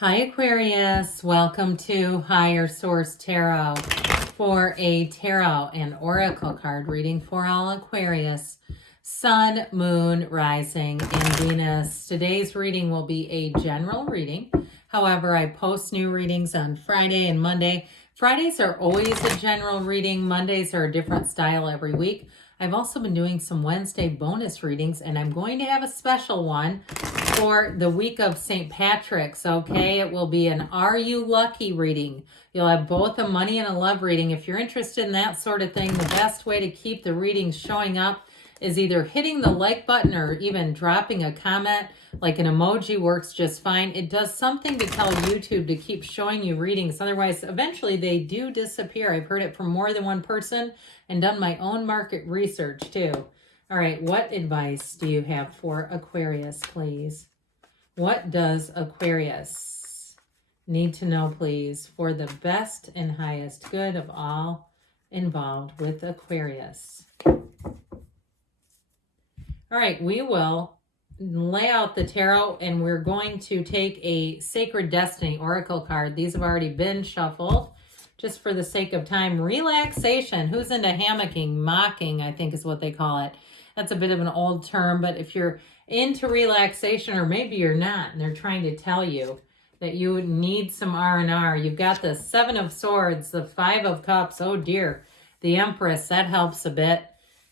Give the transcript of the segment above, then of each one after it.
Hi Aquarius, welcome to Higher Source Tarot for a tarot and oracle card reading for all Aquarius, Sun, Moon, Rising, and Venus. Today's reading will be a general reading. However, I post new readings on Friday and Monday. Fridays are always a general reading. Mondays are a different style every week. I've also been doing some Wednesday bonus readings, and I'm going to have a special one for the week of St. Patrick's, okay? It will be an Are You Lucky reading. You'll have both a money and a love reading. If you're interested in that sort of thing, the best way to keep the readings showing up is either hitting the like button or even dropping a comment. Like an emoji works just fine. It does something to tell YouTube to keep showing you readings. Otherwise, eventually they do disappear. I've heard it from more than one person and done my own market research too. All right, what advice do you have for Aquarius, please? What does Aquarius need to know, please, for the best and highest good of all involved with Aquarius? All right, we will lay out the tarot, and we're going to take a Sacred Destiny Oracle card. These have already been shuffled. Just for the sake of time, relaxation. Who's into hammocking? Mocking, I think is what they call it. That's a bit of an old term, but if you're into relaxation, or maybe you're not, and they're trying to tell you that you need some R&R. You've got the Seven of Swords, the Five of Cups, oh dear, the Empress, that helps a bit.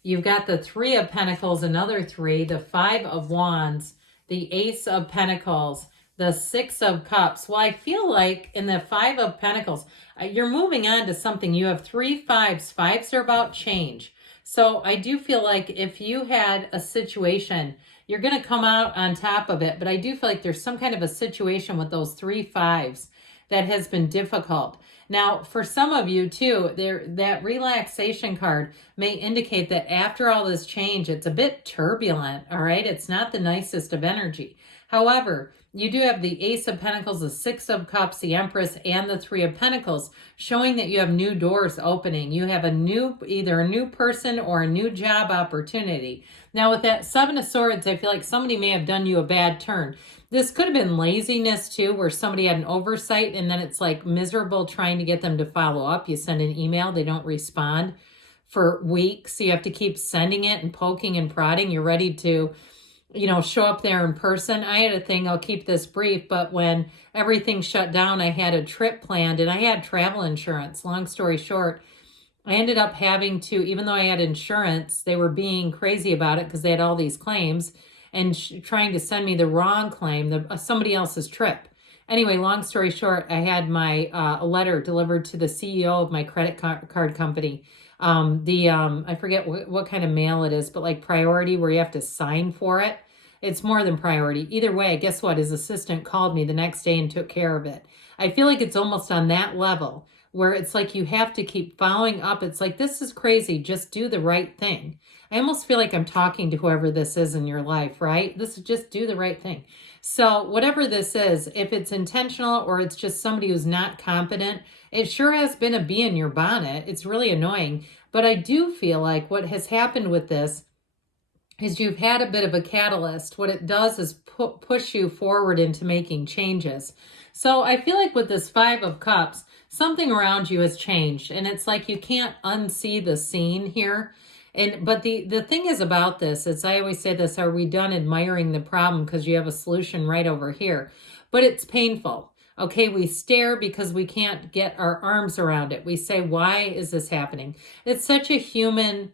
You've got the Three of Pentacles, another three, the Five of Wands, the Ace of Pentacles, the Six of Cups. Well, I feel like in the Five of Pentacles, you're moving on to something. You have three fives. Fives are about change. So I do feel like if you had a situation, you're going to come out on top of it. But I do feel like there's some kind of a situation with those three fives that has been difficult. Now, for some of you too, that relaxation card may indicate that after all this change, it's a bit turbulent, all right? It's not the nicest of energy. However, you do have the Ace of Pentacles, the Six of Cups, the Empress, and the Three of Pentacles, showing that you have new doors opening. You have either a new person or a new job opportunity. Now, with that Seven of Swords, I feel like somebody may have done you a bad turn. This could have been laziness too, where somebody had an oversight and then it's like miserable trying to get them to follow up. You send an email, they don't respond for weeks. You have to keep sending it and poking and prodding. You're ready to, show up there in person. I had a thing, I'll keep this brief, but when everything shut down, I had a trip planned and I had travel insurance. Long story short, I ended up having to, even though I had insurance, they were being crazy about it because they had all these claims and trying to send me the wrong claim, somebody else's trip. Anyway, long story short, I had my a letter delivered to the CEO of my credit card company. I forget what kind of mail it is, but like priority where you have to sign for it. It's more than priority. Either way, guess what? His assistant called me the next day and took care of it. I feel like it's almost on that level where it's like you have to keep following up. It's like, this is crazy. Just do the right thing. I almost feel like I'm talking to whoever this is in your life, right? This is just do the right thing. So whatever this is, if it's intentional or it's just somebody who's not competent, it sure has been a bee in your bonnet. It's really annoying. But I do feel like what has happened with this is you've had a bit of a catalyst. What it does is push you forward into making changes. So I feel like with this Five of Cups, something around you has changed. And it's like you can't unsee the scene here. But the thing is about this, as I always say this, are we done admiring the problem because you have a solution right over here? But it's painful. Okay, we stare because we can't get our arms around it. We say, why is this happening? It's such a human,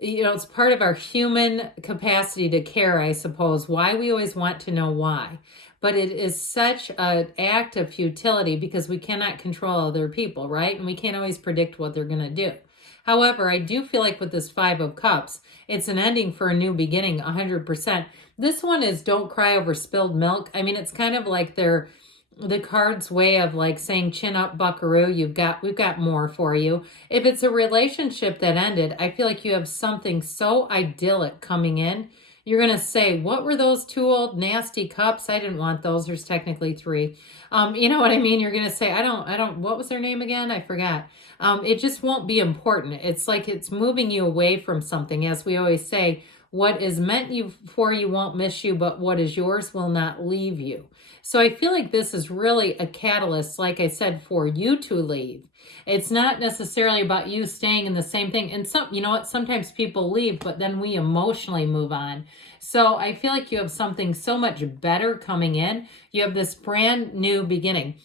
it's part of our human capacity to care, I suppose, why we always want to know why. But it is such an act of futility because we cannot control other people, right? And we can't always predict what they're going to do. However, I do feel like with this Five of Cups, it's an ending for a new beginning, 100%. This one is don't cry over spilled milk. I mean, it's kind of like the card's way of like saying, chin up, buckaroo, we've got more for you. If it's a relationship that ended, I feel like you have something so idyllic coming in. You're going to say, what were those two old nasty cups? I didn't want those. There's technically three. You know what I mean? You're going to say, what was their name again? I forgot. It just won't be important. It's like it's moving you away from something. As we always say, What is meant you for you won't miss you, but what is yours will not leave you. So I feel like this is really a catalyst, like I said, for you to leave. It's not necessarily about you staying in the same thing. And you know what? Sometimes people leave, but then we emotionally move on. So I feel like you have something so much better coming in. You have this brand new beginning.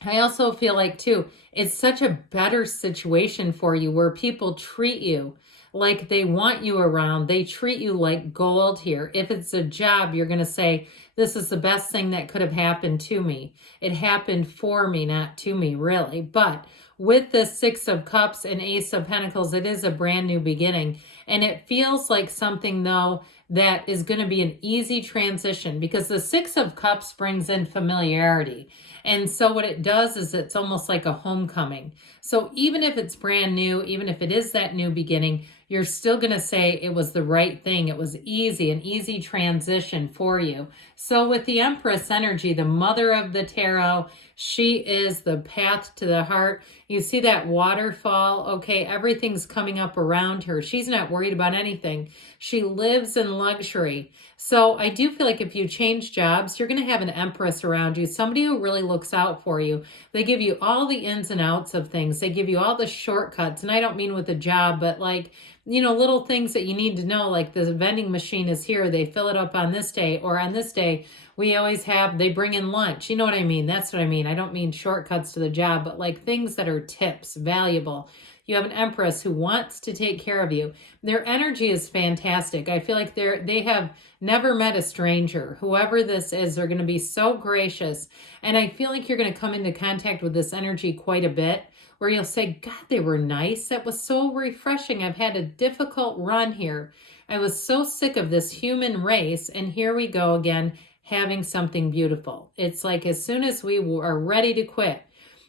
I also feel like, too, it's such a better situation for you where people treat you like they want you around. They treat you like gold here. If it's a job, you're going to say, this is the best thing that could have happened to me. It happened for me, not to me, really. But with the Six of Cups and Ace of Pentacles, it is a brand new beginning. And it feels like something, though, that is going to be an easy transition because the Six of Cups brings in familiarity. And so what it does is it's almost like a homecoming. So even if it's brand new, even if it is that new beginning, you're still going to say it was the right thing. It was easy, an easy transition for you. So with the Empress energy, the mother of the tarot, she is the path to the heart. You see that waterfall? Okay, everything's coming up around her. She's not worried about anything. She lives in luxury. So I do feel like if you change jobs, you're going to have an Empress around you, somebody who really looks out for you. They give you all the ins and outs of things. They give you all the shortcuts. And I don't mean with a job, but like, you know, little things that you need to know, like the vending machine is here. They fill it up on this day, or on this day, we always have, they bring in lunch. You know what I mean? That's what I mean. I don't mean shortcuts to the job, but like things that are tips, valuable. You have an Empress who wants to take care of you. Their energy is fantastic. I feel like they have never met a stranger. Whoever this is, they're going to be so gracious. And I feel like you're going to come into contact with this energy quite a bit, where you'll say, God, they were nice. That was so refreshing. I've had a difficult run here. I was so sick of this human race. And here we go again, having something beautiful. It's like as soon as we are ready to quit,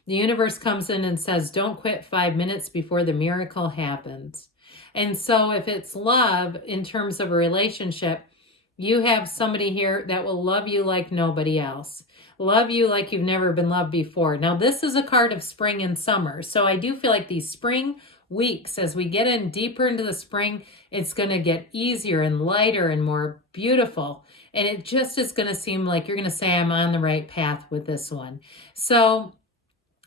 the universe comes in and says, don't quit 5 minutes before the miracle happens. And so if it's love in terms of a relationship, you have somebody here that will love you like nobody else. Love you like you've never been loved before. Now, this is a card of spring and summer. So I do feel like these spring weeks, as we get in deeper into the spring, it's going to get easier and lighter and more beautiful. And it just is going to seem like you're going to say, I'm on the right path with this one. So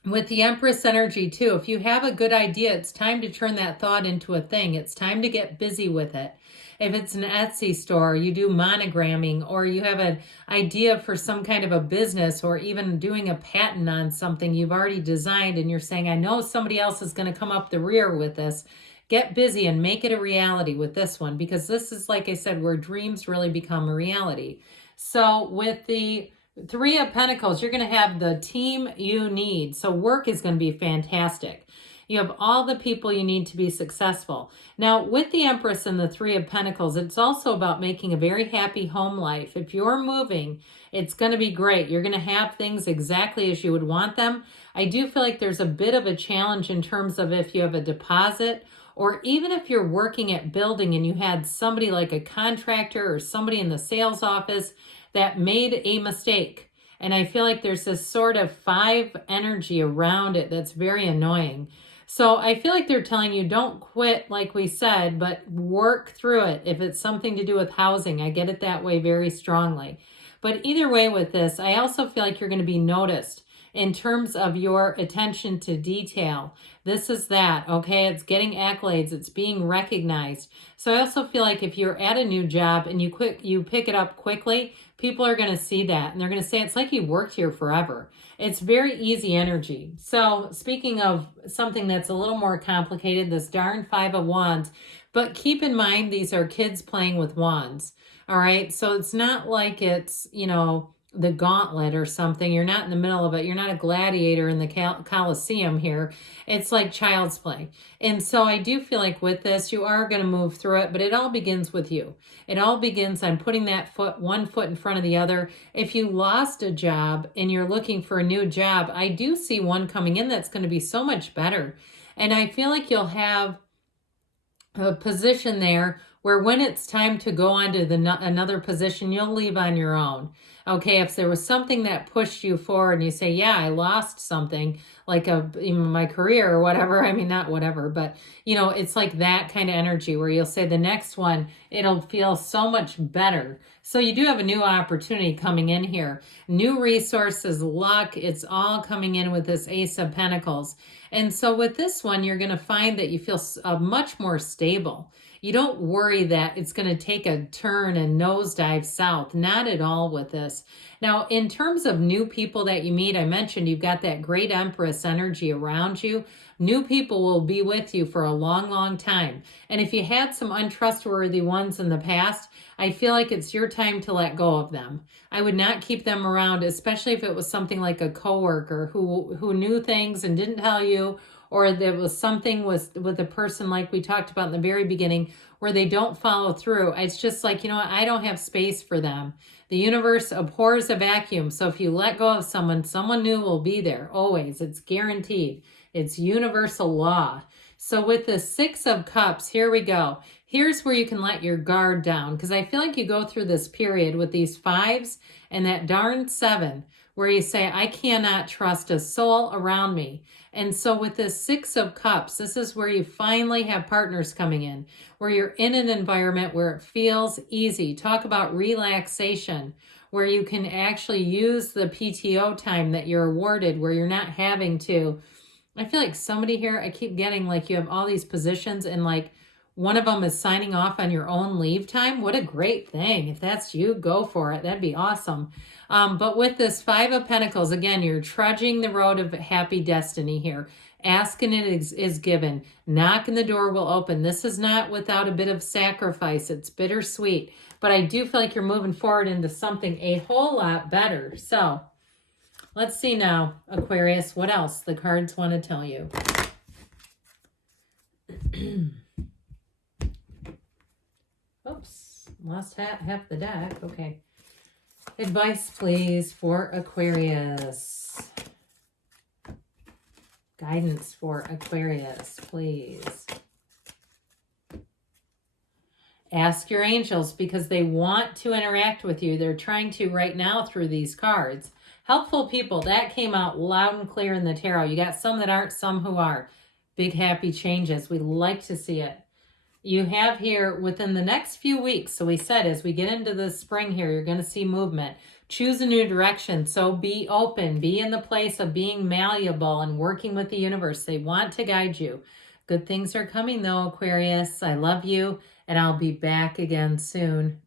with the Empress energy too, if you have a good idea, it's time to turn that thought into a thing. It's time to get busy with it. If it's an Etsy store, you do monogramming, or you have an idea for some kind of a business, or even doing a patent on something you've already designed and you're saying, I know somebody else is going to come up the rear with this. Get busy and make it a reality with this one, because this is, like I said, where dreams really become a reality. So with the Three of Pentacles, you're going to have the team you need. So work is going to be fantastic. You have all the people you need to be successful. Now, with the Empress and the Three of Pentacles, it's also about making a very happy home life. If you're moving, it's going to be great. You're going to have things exactly as you would want them. I do feel like there's a bit of a challenge in terms of if you have a deposit, or even if you're working at building and you had somebody like a contractor or somebody in the sales office that made a mistake. And I feel like there's this sort of 5 energy around it that's very annoying. So I feel like they're telling you don't quit, like we said, but work through it. If it's something to do with housing, I get it that way very strongly. But either way with this, I also feel like you're going to be noticed in terms of your attention to detail. This is that, okay? It's getting accolades. It's being recognized. So I also feel like if you're at a new job and you pick it up quickly, people are going to see that and they're going to say, it's like you worked here forever. It's very easy energy. So speaking of something that's a little more complicated, this darn 5 of Wands, but keep in mind, these are kids playing with wands. All right. So it's not like it's, you know, the gauntlet or something. You're not in the middle of it. You're not a gladiator in the Colosseum here. It's like child's play. And so I do feel like with this, you are going to move through it, but it all begins with you. It all begins on putting that one foot in front of the other. If you lost a job and you're looking for a new job, I do see one coming in that's going to be so much better. And I feel like you'll have a position there where when it's time to go on to another position, you'll leave on your own. Okay, if there was something that pushed you forward and you say, yeah, I lost something, like my career or whatever. I mean, not whatever, but it's like that kind of energy where you'll say the next one, it'll feel so much better. So you do have a new opportunity coming in here. New resources, luck, it's all coming in with this Ace of Pentacles. And so with this one, you're going to find that you feel much more stable. You don't worry that it's going to take a turn and nosedive south. Not at all with this. Now, in terms of new people that you meet, I mentioned you've got that great Empress energy around you. New people will be with you for a long, long time. And if you had some untrustworthy ones in the past, I feel like it's your time to let go of them. I would not keep them around, especially if it was something like a coworker who knew things and didn't tell you, or there was something with a person like we talked about in the very beginning where they don't follow through. It's just like, I don't have space for them. The universe abhors a vacuum. So if you let go of someone new will be there always. It's guaranteed. It's universal law. So with the Six of Cups, here we go. Here's where you can let your guard down, because I feel like you go through this period with these fives and that darn seven where you say, I cannot trust a soul around me. And so with this Six of Cups, this is where you finally have partners coming in, where you're in an environment where it feels easy. Talk about relaxation, where you can actually use the PTO time that you're awarded, where you're not having to. I feel like somebody here, I keep getting like you have all these positions and like one of them is signing off on your own leave time. What a great thing. If that's you, go for it. That'd be awesome. But with this Five of Pentacles, again, you're trudging the road of happy destiny here. Asking it is given. Knocking the door will open. This is not without a bit of sacrifice. It's bittersweet. But I do feel like you're moving forward into something a whole lot better. So let's see now, Aquarius, what else the cards want to tell you. Oops, lost half the deck. Okay. Advice, please, for Aquarius. Guidance for Aquarius, please. Ask your angels because they want to interact with you. They're trying to right now through these cards. Helpful people, that came out loud and clear in the tarot. You got some that aren't, some who are. Big happy changes. We like to see it. You have here within the next few weeks, so we said as we get into the spring here, you're going to see movement. Choose a new direction, so be open. Be in the place of being malleable and working with the universe. They want to guide you. Good things are coming though, Aquarius. I love you, and I'll be back again soon.